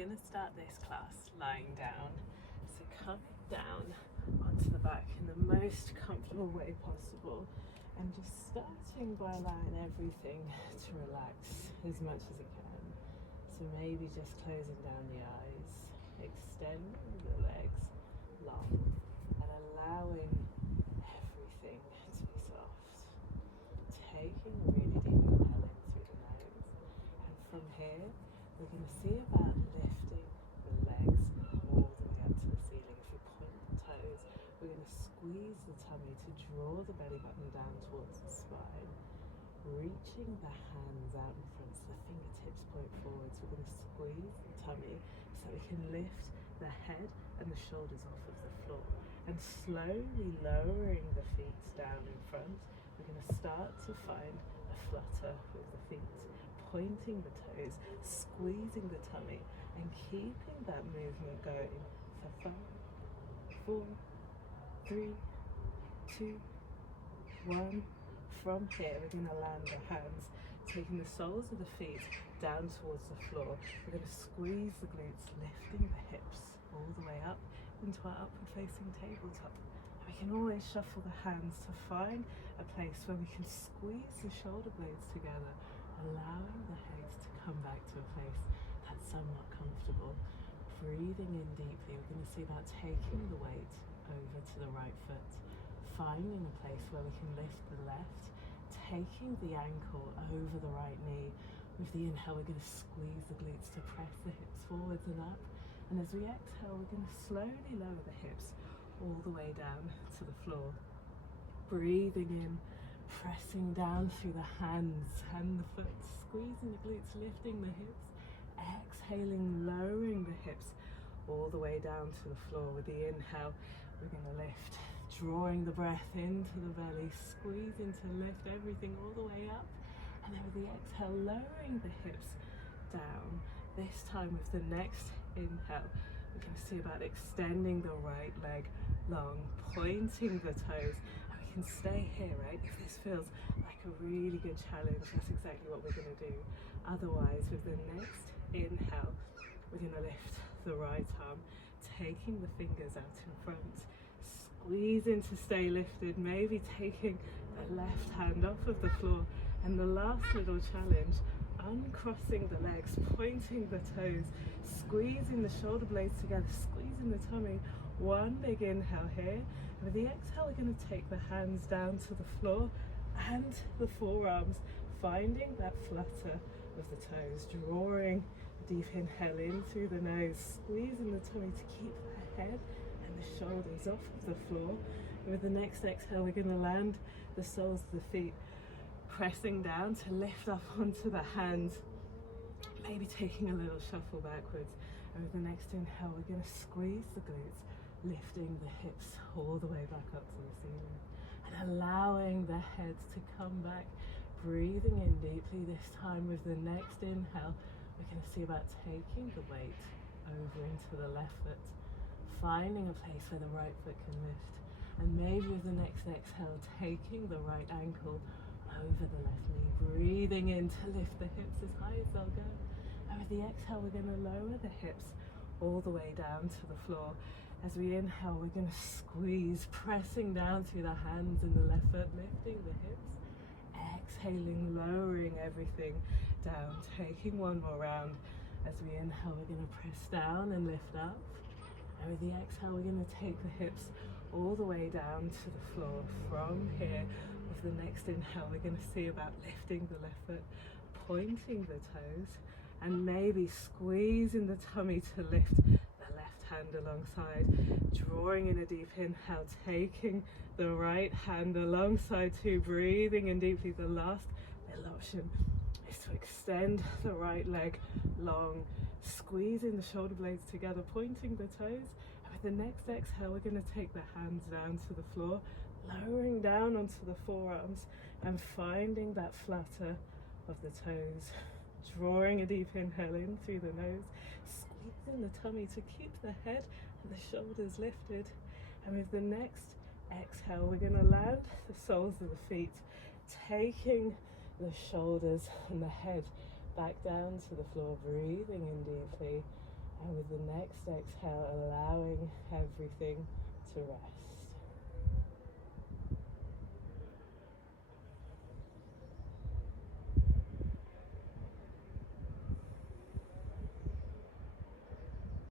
we're going to start this class lying down. So coming down onto the back in the most comfortable way possible, and just starting by allowing everything to relax as much as it can. So maybe just closing down the eyes, extending the legs long, and allowing everything to be soft. Taking a really deep inhale in through the nose, and from here we're going to see about lifting the legs all the way up to the ceiling. If you point the toes, we're going to squeeze the tummy to draw the belly button down towards the spine. Reaching the hands out in front so the fingertips point forwards. We're going to squeeze the tummy so we can lift the head and the shoulders off of the floor. And slowly lowering the feet down in front, we're going to start to find a flutter with the feet, pointing the toes, squeezing the tummy, and keeping that movement going for 5, 4, 3, 2, 1. From here, we're going to land the hands, taking the soles of the feet down towards the floor. We're going to squeeze the glutes, lifting the hips all the way up into our upward facing tabletop. We can always shuffle the hands to find a place where we can squeeze the shoulder blades together, allowing the head to come back to a place that's somewhat comfortable. Breathing in deeply, we're going to see about taking the weight over to the right foot, finding a place where we can lift the left, taking the ankle over the right knee. With the inhale, we're going to squeeze the glutes to press the hips forwards and up. And as we exhale, we're going to slowly lower the hips all the way down to the floor. Breathing in, pressing down through the hands and the foot, squeezing the glutes, lifting the hips. Exhaling, lowering the hips all the way down to the floor. With the inhale, we're going to lift, drawing the breath into the belly, squeezing to lift everything all the way up. And then with the exhale, lowering the hips down. This time with the next inhale, we're going to see about extending the right leg long, pointing the toes. And we can stay here, right? If this feels like a really good challenge, that's exactly what we're going to do. Otherwise, with the next inhale, we're going to lift the right arm, taking the fingers out in front, squeezing to stay lifted, maybe taking the left hand off of the floor. And the last little challenge, uncrossing the legs, pointing the toes, squeezing the shoulder blades together, squeezing the tummy. One big inhale here. And with the exhale, we're going to take the hands down to the floor and the forearms, finding that flutter of the toes, drawing a deep inhale in through the nose, squeezing the tummy to keep the head and the shoulders off of the floor. And with the next exhale, we're going to land the soles of the feet, pressing down to lift up onto the hands, maybe taking a little shuffle backwards. And with the next inhale, we're going to squeeze the glutes, lifting the hips all the way back up to the ceiling and allowing the head to come back. Breathing in deeply. This time with the next inhale, we're going to see about taking the weight over into the left foot, finding a place where the right foot can lift, and maybe with the next exhale, taking the right ankle over the left knee. Breathing in to lift the hips as high as they'll go. And with the exhale, we're going to lower the hips all the way down to the floor. As we inhale, we're going to squeeze, pressing down through the hands and the left foot, lifting the hips. Exhaling, lowering everything down, taking one more round. As we inhale, we're going to press down and lift up. And with the exhale, we're going to take the hips all the way down to the floor. From here, with the next inhale, we're going to see about lifting the left foot, pointing the toes, and maybe squeezing the tummy to lift the left hand alongside, drawing in a deep inhale, taking the right hand alongside too, breathing in deeply. The last little option is to extend the right leg long, squeezing the shoulder blades together, pointing the toes. And with the next exhale, we're going to take the hands down to the floor, lowering down onto the forearms and finding that flutter of the toes. Drawing a deep inhale in through the nose, squeezing the tummy to keep the head and the shoulders lifted. And with the next exhale, we're going to land the soles of the feet, taking the shoulders and the head back down to the floor, breathing in deeply. And with the next exhale, allowing everything to rest.